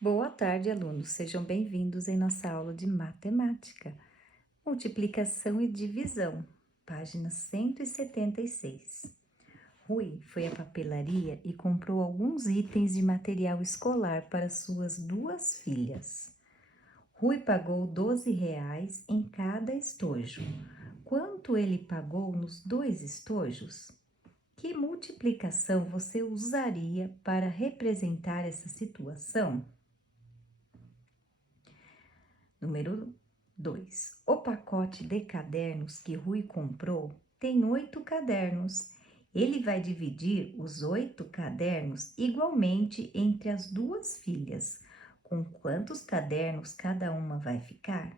Boa tarde, alunos. Sejam bem-vindos em nossa aula de matemática. Multiplicação e divisão, página 176. Rui foi à papelaria e comprou alguns itens de material escolar para suas duas filhas. Rui pagou R$ 12 em cada estojo. Quanto ele pagou nos dois estojos? Que multiplicação você usaria para representar essa situação? Número 2. O pacote de cadernos que Rui comprou tem 8 cadernos. Ele vai dividir os 8 cadernos igualmente entre as duas filhas. Com quantos cadernos cada uma vai ficar?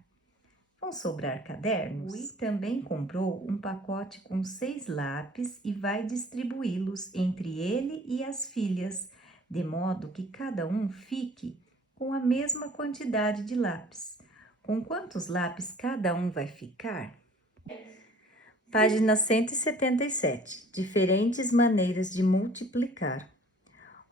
Vão sobrar cadernos? Rui também comprou um pacote com 6 lápis e vai distribuí-los entre ele e as filhas, de modo que cada um fique com a mesma quantidade de lápis. Com quantos lápis cada um vai ficar? Página 177. Diferentes maneiras de multiplicar.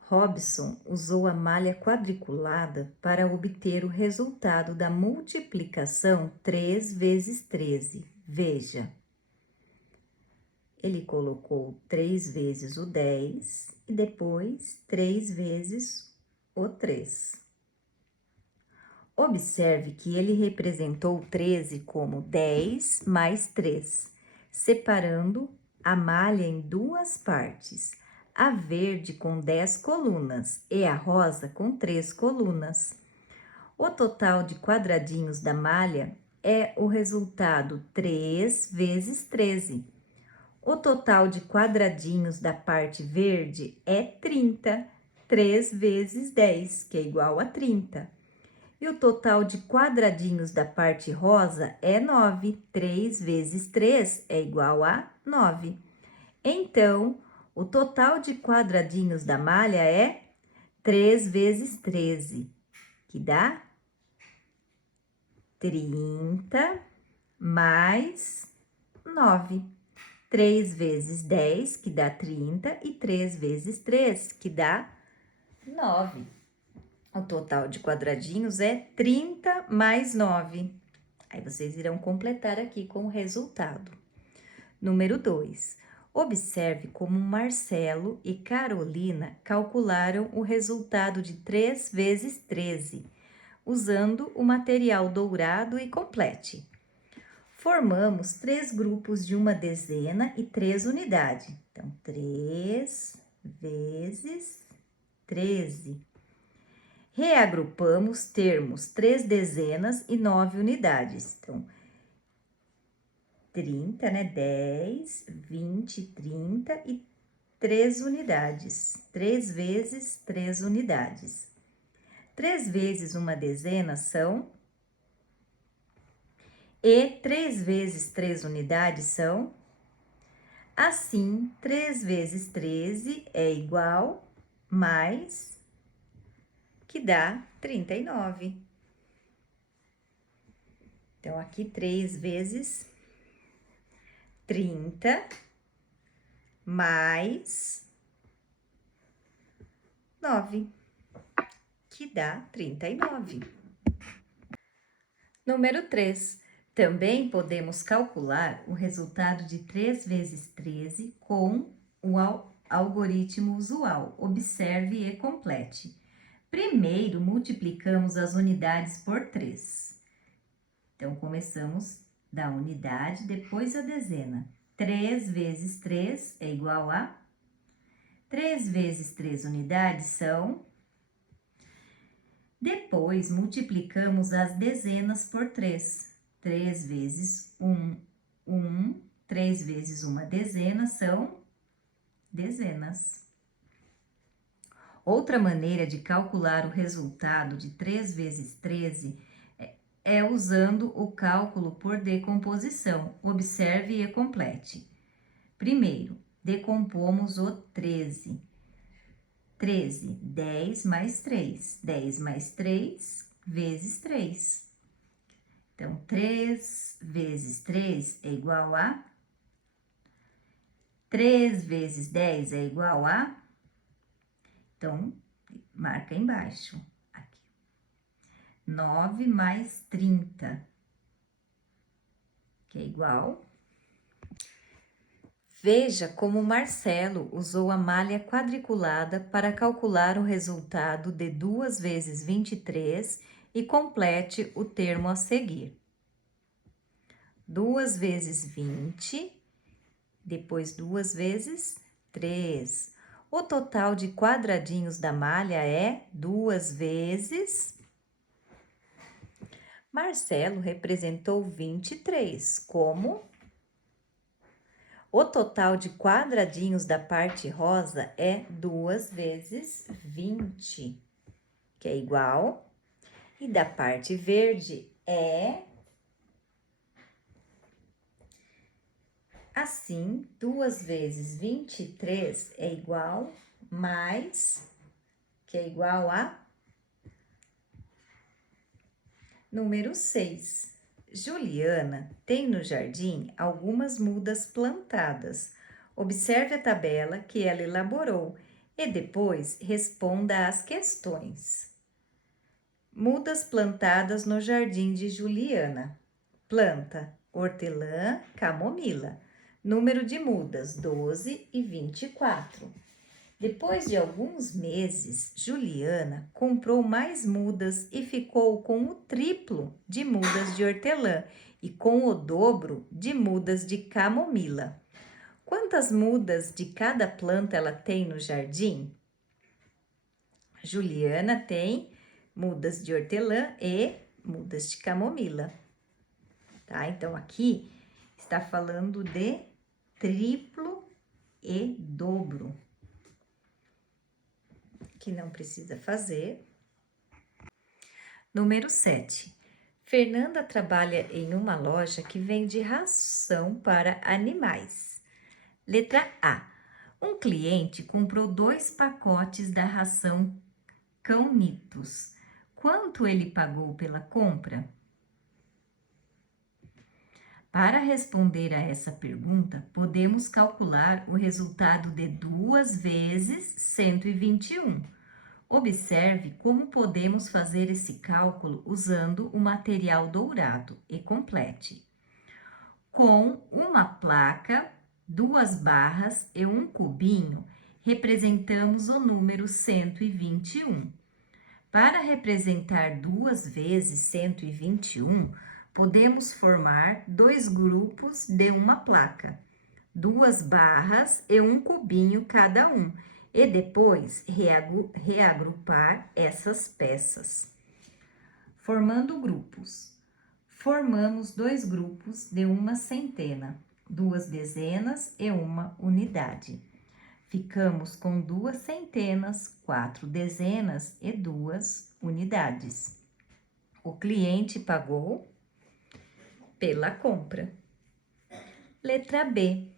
Robson usou a malha quadriculada para obter o resultado da multiplicação 3 vezes 13. Veja. Ele colocou 3 vezes o 10 e depois 3 vezes o 3. Observe que ele representou 13 como 10 mais 3, separando a malha em duas partes, a verde com 10 colunas e a rosa com 3 colunas. O total de quadradinhos da malha é o resultado 3 vezes 13. O total de quadradinhos da parte verde é 30, 3 vezes 10, que é igual a 30. E o total de quadradinhos da parte rosa é 9. 3 vezes 3 é igual a 9. Então, o total de quadradinhos da malha é 3 vezes 13, que dá 30 mais 9. 3 vezes 10, que dá 30, e 3 vezes 3, que dá 9. O total de quadradinhos é 30 mais 9. Aí vocês irão completar aqui com o resultado. Número 2. Observe como Marcelo e Carolina calcularam o resultado de 3 vezes 13, usando o material dourado e complete. Formamos 3 grupos de uma dezena e 3 unidades. Então, 3 vezes 13. Reagrupamos termos 3 dezenas e 9 unidades. Então, 30, né? 10, 20, 30 e 3 unidades. 3 vezes 3 unidades. 3 vezes uma dezena são... E 3 vezes 3 unidades são... Assim, 3 vezes 13 é igual mais... que dá 39. Então, aqui 3 vezes 30 mais 9, que dá 39. Número 3. Também podemos calcular o resultado de 3 vezes 13 com o algoritmo usual. Observe e complete. Primeiro, multiplicamos as unidades por 3. Então, começamos da unidade, depois a dezena. 3 vezes 3 é igual a... 3 vezes 3 unidades são... Depois, multiplicamos as dezenas por 3. 3 vezes 1, 1. 3 vezes uma dezena são dezenas. Outra maneira de calcular o resultado de 3 vezes 13 é usando o cálculo por decomposição. Observe e complete. Primeiro, decompomos o 13. 13, 10 mais 3. 10 mais 3 vezes 3. Então, 3 vezes 3 é igual a... 3 vezes 10 é igual a... Então, marca embaixo. Aqui. 9 mais 30, que é igual. Veja como Marcelo usou a malha quadriculada para calcular o resultado de 2 vezes 23 e complete o termo a seguir. 2 vezes 20, depois 2 vezes 3. O total de quadradinhos da malha é 2 vezes... Marcelo representou 23 como... O total de quadradinhos da parte rosa é 2 vezes 20, que é igual. E da parte verde é... Assim, 2 vezes 23 é igual mais, que é igual a número 6. Juliana tem no jardim algumas mudas plantadas. Observe a tabela que ela elaborou e depois responda às questões. Mudas plantadas no jardim de Juliana. Planta: hortelã, camomila. Número de mudas: 12 e 24. Depois de alguns meses, Juliana comprou mais mudas e ficou com o triplo de mudas de hortelã e com o dobro de mudas de camomila. Quantas mudas de cada planta ela tem no jardim? Juliana tem mudas de hortelã e mudas de camomila. Tá? Então, aqui está falando de triplo e dobro, que não precisa fazer. Número 7. Fernanda trabalha em uma loja que vende ração para animais. Letra A. Um cliente comprou 2 pacotes da ração Cão-Nitos. Quanto ele pagou pela compra? Para responder a essa pergunta, podemos calcular o resultado de 2 vezes 121. Observe como podemos fazer esse cálculo usando o material dourado e complete. Com uma placa, 2 barras e um cubinho, representamos o número 121. Para representar 2 vezes 121, podemos formar 2 grupos de uma placa, 2 barras e um cubinho cada um, e depois reagrupar essas peças. Formando grupos. Formamos 2 grupos de uma centena, 2 dezenas e uma unidade. Ficamos com 2 centenas, 4 dezenas e 2 unidades. O cliente pagou pela compra. Letra B.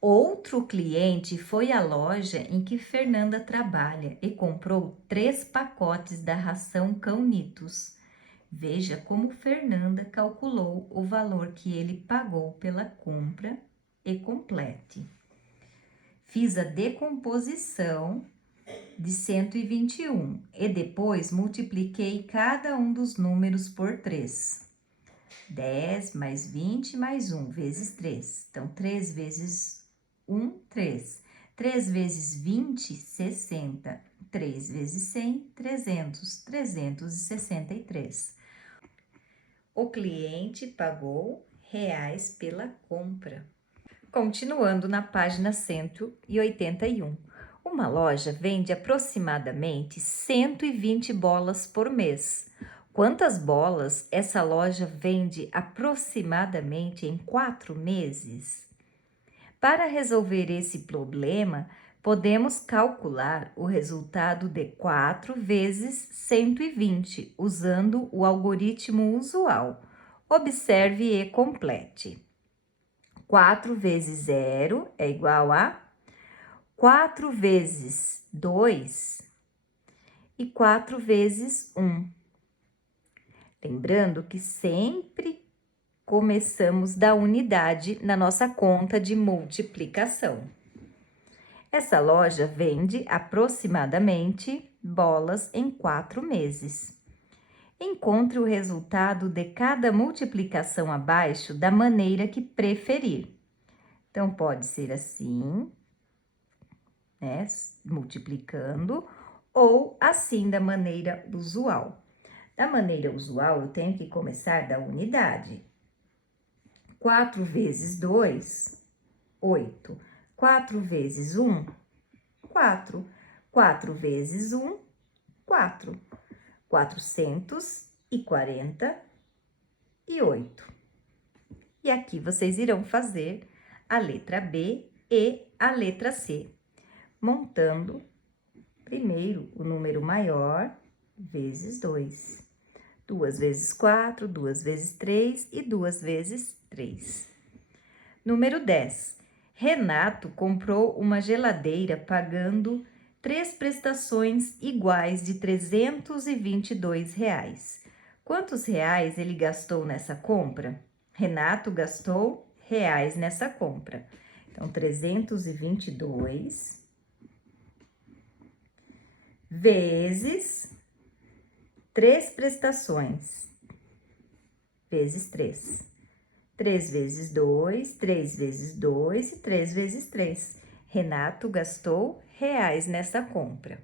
Outro cliente foi à loja em que Fernanda trabalha e comprou 3 pacotes da ração Cão-Nitos. Veja como Fernanda calculou o valor que ele pagou pela compra e complete. Fiz a decomposição de 121 e depois multipliquei cada um dos números por 3. 10 mais 20 mais 1 vezes 3. Então, 3 vezes 1, 3. 3 vezes 20, 60. 3 vezes 100, 300. 363. O cliente pagou reais pela compra. Continuando na página 181. Uma loja vende aproximadamente 120 bolas por mês. Quantas bolas essa loja vende aproximadamente em 4 meses? Para resolver esse problema, podemos calcular o resultado de 4 vezes 120, usando o algoritmo usual. Observe e complete. 4 vezes 0 é igual a 4 vezes 2 e 4 vezes 1. Lembrando que sempre começamos da unidade na nossa conta de multiplicação. Essa loja vende aproximadamente bolas em 4 meses. Encontre o resultado de cada multiplicação abaixo da maneira que preferir. Então, pode ser assim, né? Multiplicando, ou assim da maneira usual. Da maneira usual, eu tenho que começar da unidade. 4 vezes 2, 8. 4 vezes 1, 4. 4 vezes 1, 4. 448. E aqui vocês irão fazer a letra B e a letra C, montando primeiro o número maior vezes 2. 2 vezes 4, 2 vezes 3 e 2 vezes 3. Número 10. Renato comprou uma geladeira pagando 3 prestações iguais de R$ 322. Quantos reais ele gastou nessa compra? Renato gastou reais nessa compra. Então, 322 vezes 3 prestações, vezes 3. 3 vezes 2, 3 vezes 2 e 3 vezes 3. Renato gastou reais nessa compra.